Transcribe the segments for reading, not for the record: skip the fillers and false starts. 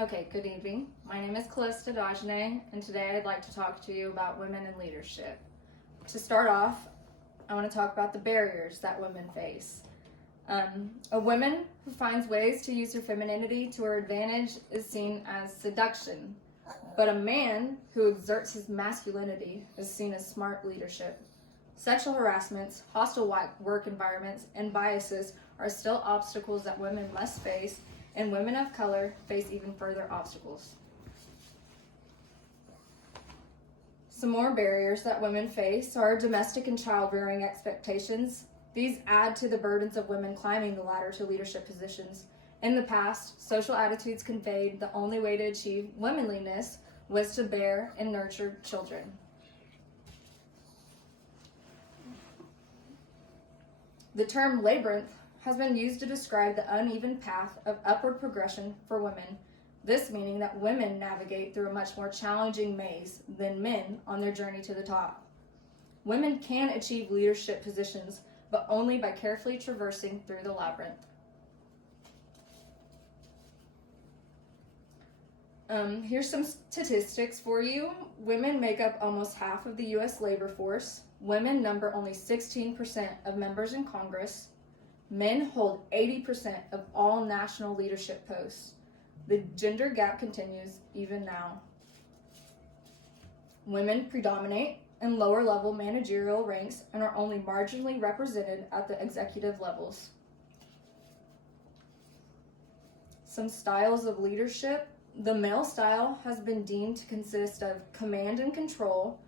Okay, good evening. My name is Kallista Dagenais, and today I'd like to talk to you about women in leadership. To start off, I want to talk about the barriers that women face. A woman who finds ways to use her femininity to her advantage is seen as seduction, but a man who exerts his masculinity is seen as smart leadership. Sexual harassments, hostile work environments, and biases are still obstacles that women must face, and women of color face even further obstacles. Some more barriers that women face are domestic and child-rearing expectations. These add to the burdens of women climbing the ladder to leadership positions. In the past, social attitudes conveyed the only way to achieve womanliness was to bear and nurture children. The term labyrinth has been used to describe the uneven path of upward progression for women, this meaning that women navigate through a much more challenging maze than men on their journey to the top. Women can achieve leadership positions, but only by carefully traversing through the labyrinth. Here's some statistics for you. Women make up almost half of the U.S. labor force. Women number only 16% of members in Congress. Men hold 80% of all national leadership posts. The gender gap continues even now. Women predominate in lower level managerial ranks and are only marginally represented at the executive levels. Some styles of leadership. The male style has been deemed to consist of command and control,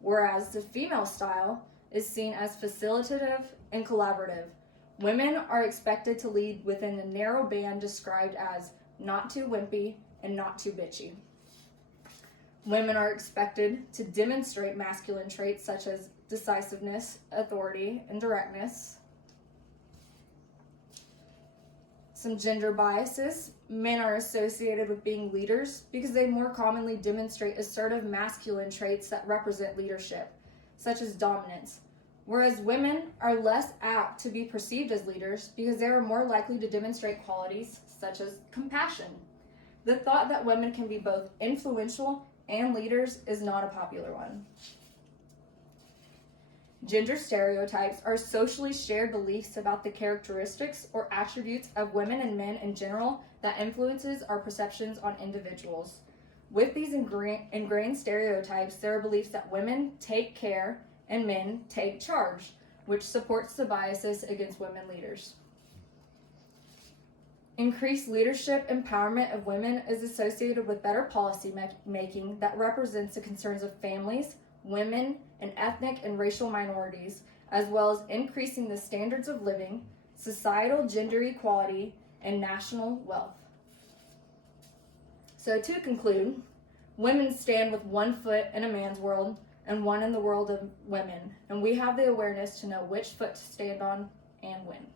whereas the female style is seen as facilitative and collaborative. Women are expected to lead within the narrow band described as not too wimpy and not too bitchy. Women are expected to demonstrate masculine traits such as decisiveness, authority, and directness. Some gender biases. Men are associated with being leaders because they more commonly demonstrate assertive masculine traits that represent leadership, such as dominance, whereas women are less apt to be perceived as leaders because they are more likely to demonstrate qualities such as compassion. The thought that women can be both influential and leaders is not a popular one. Gender stereotypes are socially shared beliefs about the characteristics or attributes of women and men in general that influences our perceptions on individuals. With these ingrained stereotypes, there are beliefs that women take care and men take charge, which supports the biases against women leaders. Increased leadership empowerment of women is associated with better policy making that represents the concerns of families, women, and ethnic and racial minorities, as well as increasing the standards of living, societal gender equality, and national wealth. So to conclude, women stand with one foot in a man's world and one in the world of women, and we have the awareness to know which foot to stand on and when.